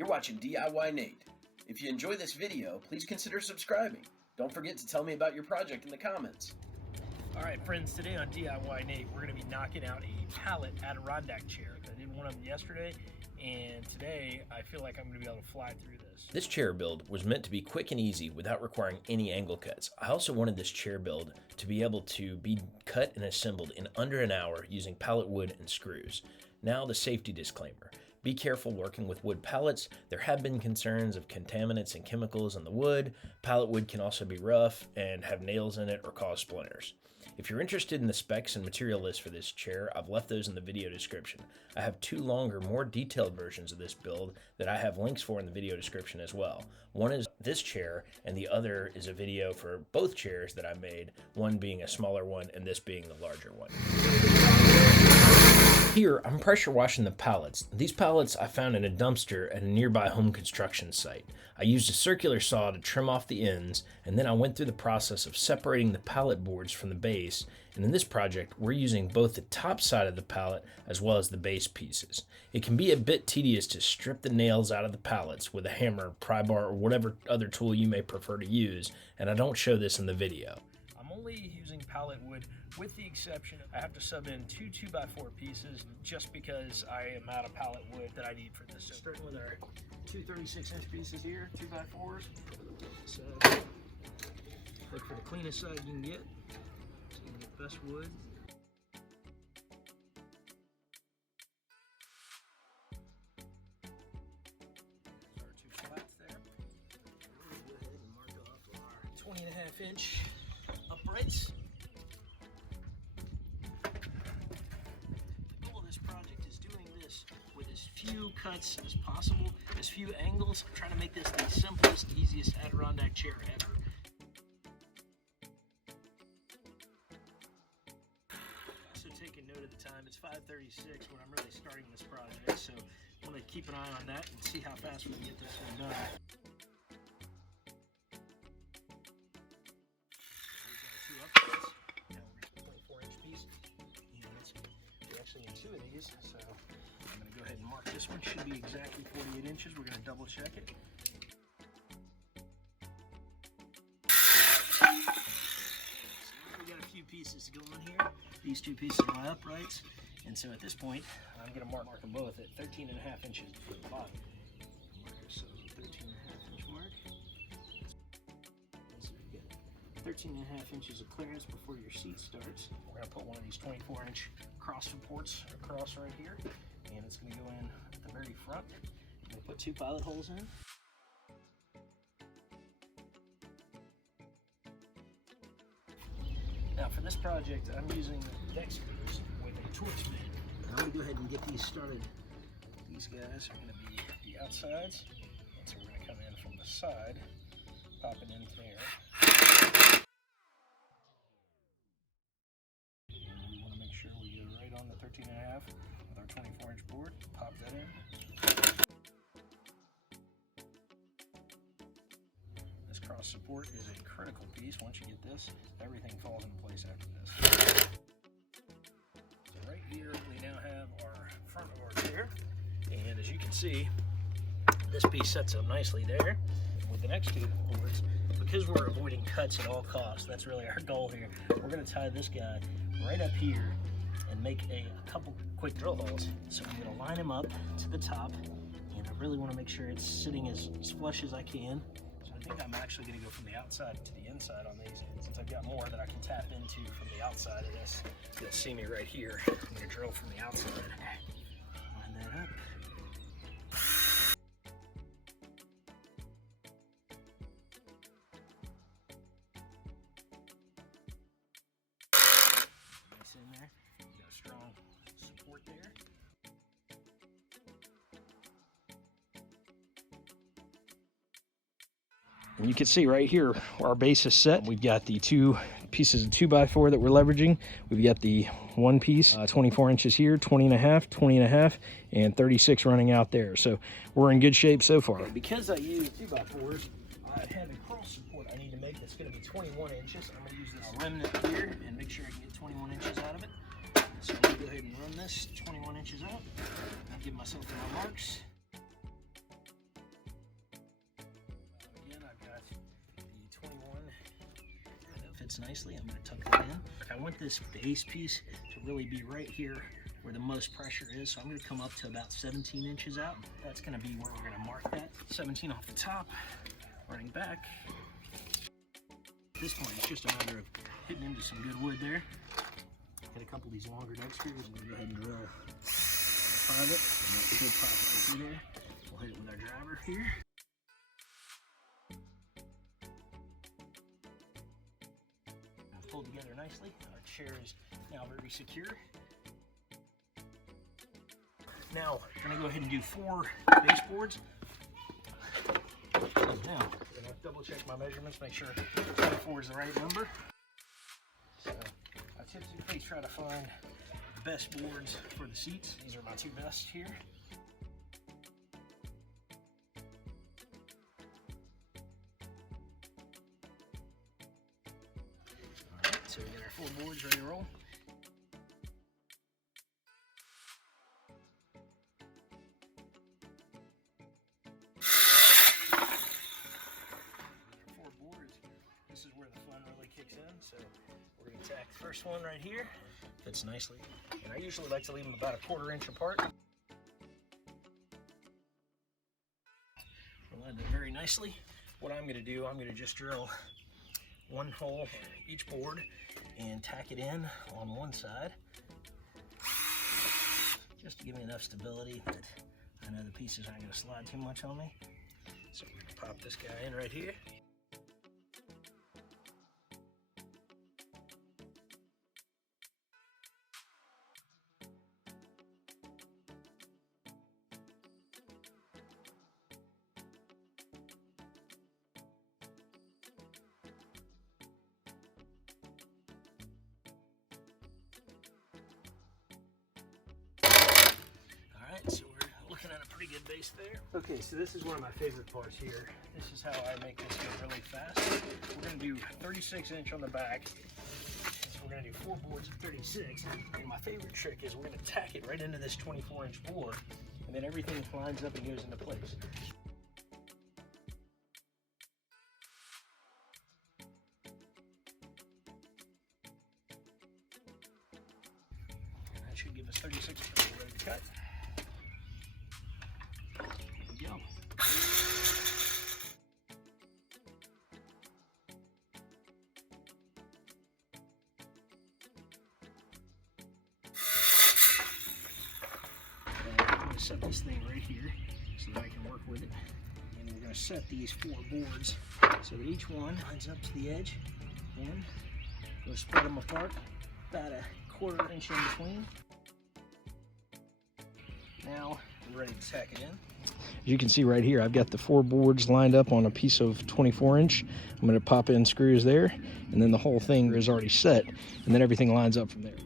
You're watching DIYNate. If you enjoy this video, please consider subscribing. Don't forget to tell me about your project in the comments. Alright friends, today on DIYNate we're going to be knocking out a Pallet Adirondack Chair. I did one of them yesterday, and today I feel like I'm going to be able to fly through this. This chair build was meant to be quick and easy without requiring any angle cuts. I also wanted this chair build to be able to be cut and assembled in under an hour using pallet wood and screws. Now the safety disclaimer. Be careful working with wood pallets. There have been concerns of contaminants and chemicals in the wood. Pallet wood can also be rough and have nails in it or cause splinters. If you're interested in the specs and material list for this chair, I've left those in the video description. I have two longer, more detailed versions of this build that I have links for in the video description as well. One is this chair, and the other is a video for both chairs that I made, one being a smaller one and this being the larger one. Here, I'm pressure washing the pallets. These pallets I found in a dumpster at a nearby home construction site. I used a circular saw to trim off the ends, and then I went through the process of separating the pallet boards from the base, and in this project, we're using both the top side of the pallet as well as the base pieces. It can be a bit tedious to strip the nails out of the pallets with a hammer, pry bar, or whatever other tool you may prefer to use, and I don't show this in the video. I'm only using pallet wood with the exception I have to sub in two 2x4 pieces just because I am out of pallet wood that I need for this. So starting with our two 36-inch pieces here, 2x4s. So look for the cleanest side you can get so you can get the best wood. So our two flats there. We'll go ahead and mark off our 20.5-inch uprights. The goal of this project is doing this with as few cuts as possible, as few angles. I'm trying to make this the simplest, easiest Adirondack chair ever. Also taking note of the time, it's 5:36 when I'm really starting this project, so I'm going to keep an eye on that and see how fast we can get this one done. Actually in two of these, so I'm going to go ahead and mark this one. Should be exactly 48 inches. We're going to double check it. So we got a few pieces to go on here. These two pieces are my uprights, and so at this point I'm going to mark them both at 13.5 inches for the bottom. So 13.5-inch mark. So you get 13.5 inches of clearance before your seat starts. We're going to put one of these 24-inch cross supports across right here, and it's going to go in at the very front. I'm going to put two pilot holes in. Now for this project, I'm using deck screws with a Torx bit. I'm going to go ahead and get these started. These guys are going to be the outsides, and so we're going to come in from the side, pop it in there. On the 13.5 with our 24-inch board, pop that in. This cross support is a critical piece. Once you get this, everything falls into place after this. So right here we now have our front of our chair, and as you can see, this piece sets up nicely there. With the next two boards, because we're avoiding cuts at all costs, that's really our goal here. We're going to tie this guy right up here and make a couple quick drill holes. So I'm going to line them up to the top, and I really want to make sure it's sitting as flush as I can. So I think I'm actually going to go from the outside to the inside on these, since I've got more that I can tap into from the outside of this. You'll see me right here. I'm going to drill from the outside. Line that up. Nice in there. Strong support there. And you can see right here our base is set. We've got the two pieces of 2x4 that we're leveraging. We've got the one piece, 24 inches here, 20.5, 20.5, and 36 running out there. So we're in good shape so far. Because I use 2x4s, I have a cross support I need to make that's going to be 21 inches. I'm going to use this remnant here and make sure I can get 21 inches out of it. So I'm going to go ahead and run this 21 inches out and give myself my marks. fits nicely. I'm going to tuck that in. I want this base piece to really be right here where the most pressure is, so I'm going to come up to about 17 inches out. That's going to be where we're going to mark that. 17 off the top, running back. At this point, it's just a matter of hitting into some good wood there. Get a couple of these longer deck screws. I'm going to go ahead and drill a pilot, and that should pop right through there. We'll hit it with our driver here. Pulled together nicely. Our chair is now very secure. Now, I'm going to go ahead and do 4 baseboards. Now, I'm going to double check my measurements, make sure 24 is the right number. So, I typically try to find the best boards for the seats. These are my 2 best here. So we got our 4 boards ready to roll. Our 4 boards, this is where the fun really kicks in. So we're going to tack the first one right here. Fits nicely. And I usually like to leave them about a 1/4 inch apart. We'll land it very nicely. What I'm going to do, I'm going to just drill 1 hole each board and tack it in on one side, just to give me enough stability that I know the pieces aren't going to slide too much on me. So we're going to pop this guy in right here. So we're looking at a pretty good base there. Okay, so this is one of my favorite parts here. This is how I make this go really fast. We're going to do 36 inch on the back. So we're going to do 4 boards of 36. And my favorite trick is we're going to tack it right into this 24 inch board, and then everything lines up and goes into place. And that should give us 36 inches ready to cut. Go. I'm going to set this thing right here so that I can work with it. And we're going to set these 4 boards so that each one lines up to the edge. And we'll spread them apart about a 1/4 inch in between. Now we're ready to tack it in. As you can see right here, I've got the 4 boards lined up on a piece of 24 inch. I'm going to pop in screws there, and then the whole thing is already set, and then everything lines up from there.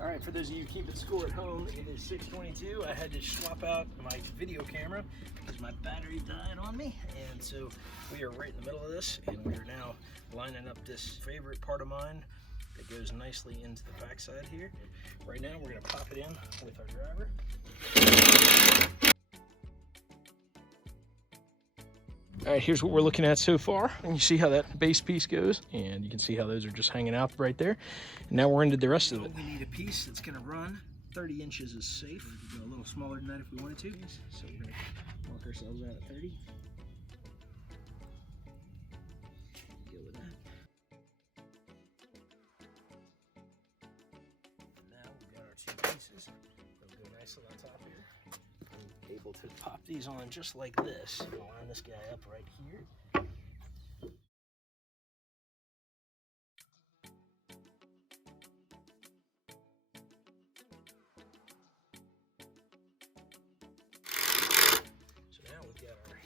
All right, for those of you keeping score at home, it is 6:22. I had to swap out my video camera because my battery died on me. And so we are right in the middle of this, and we are now lining up this favorite part of mine that goes nicely into the backside here. Right now, we're gonna pop it in with our driver. All right, here's what we're looking at so far. And you see how that base piece goes, and you can see how those are just hanging out right there. And now we're into the rest of it. We need a piece that's gonna run. 30 inches is safe. We could go a little smaller than that if we wanted to. So we're gonna mark ourselves out at 30. Go with that. And now we've got our 2 pieces. They'll go nicely on top here. I'm able to pop these on just like this. I'm gonna line this guy up right here. So now we've got our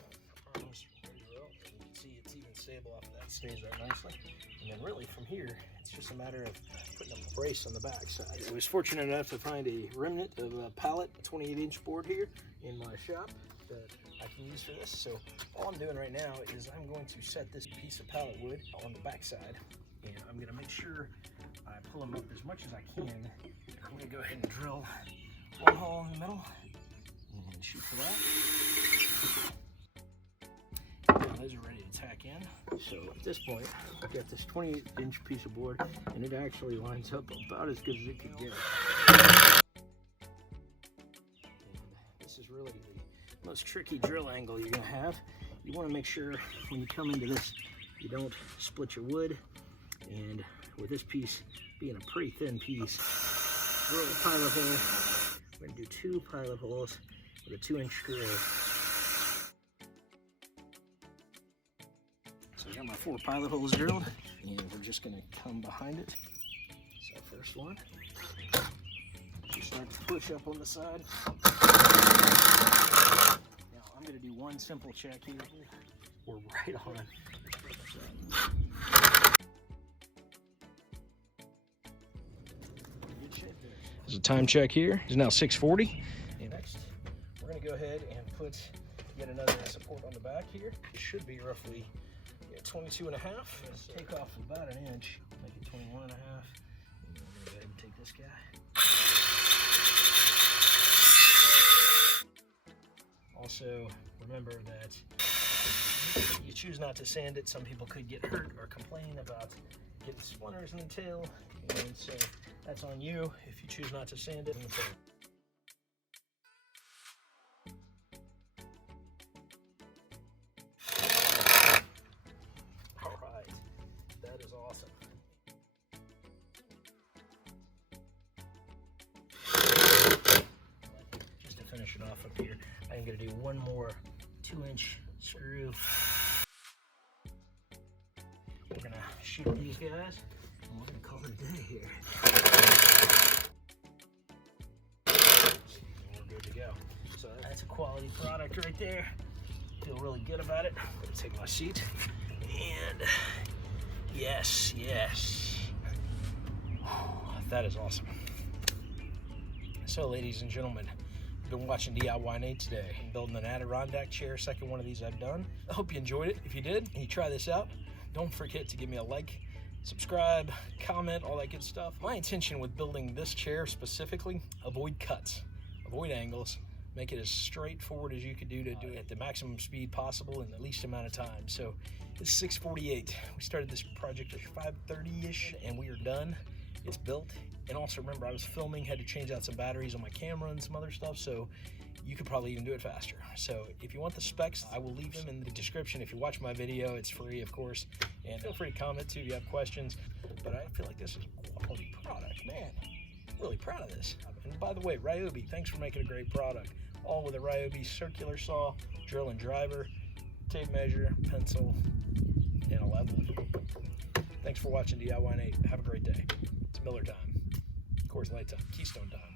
arms ready to roll, and you can see it's even stable off of that. Stays right nicely. And then really from here, it's just a matter of putting a brace on the back side. I was fortunate enough to find a remnant of a pallet 28-inch board here in my shop that I can use for this. So all I'm doing right now is I'm going to set this piece of pallet wood on the back side, and I'm going to make sure I pull them up as much as I can. I'm going to go ahead and drill one hole in the middle and shoot for that. Those are ready to tack in. So at this point, I've got this 28-inch piece of board, and it actually lines up about as good as it could get. And this is really the most tricky drill angle you're gonna have. You wanna make sure when you come into this, you don't split your wood. And with this piece being a pretty thin piece, drill the pilot hole. We're gonna do 2 pilot holes with a 2-inch screw. So I got my 4 pilot holes drilled, and we're just gonna come behind it. So first one, just start to push up on the side. Now I'm gonna do one simple check here. We're right on. Good shape there. There's a time check here. It's now 6:40. And next, we're gonna go ahead and put yet another support on the back here. It should be roughly 22 and a half. Let's take off about an inch, make it 21 and a half. And we're gonna go ahead and take this guy. Also, remember that if you choose not to sand it, some people could get hurt or complain about getting splinters in the tail. And so that's on you if you choose not to sand it. Just to finish it off up here, I'm going to do one more 2-inch screw. We're going to shoot these guys, and we're going to call it a day here. And we're good to go. So that's a quality product right there. Feel really good about it. I'm going to take my seat, and yes, that is awesome. So ladies and gentlemen, I've been watching DIYNate today. I'm building an Adirondack chair, second one of these I've done. I hope you enjoyed it. If you did, and you try this out, don't forget to give me a like, subscribe, comment, all that good stuff. My intention with building this chair specifically, avoid cuts, avoid angles, make it as straightforward as you could do it at the maximum speed possible in the least amount of time. So it's 6:48. We started this project at 5:30-ish, and we are done. It's built. And also remember, I was filming, had to change out some batteries on my camera and some other stuff, so you could probably even do it faster. So if you want the specs, I will leave them in the description. If you watch my video, it's free, of course, and feel free to comment too if you have questions. But I feel like this is a quality product, man. Really proud of this. And by the way, Ryobi, thanks for making a great product. All with a Ryobi circular saw, drill and driver, tape measure, pencil, and a level. Thanks for watching DIYNate. Have a great day. It's Miller time. Coors Light time. Keystone time.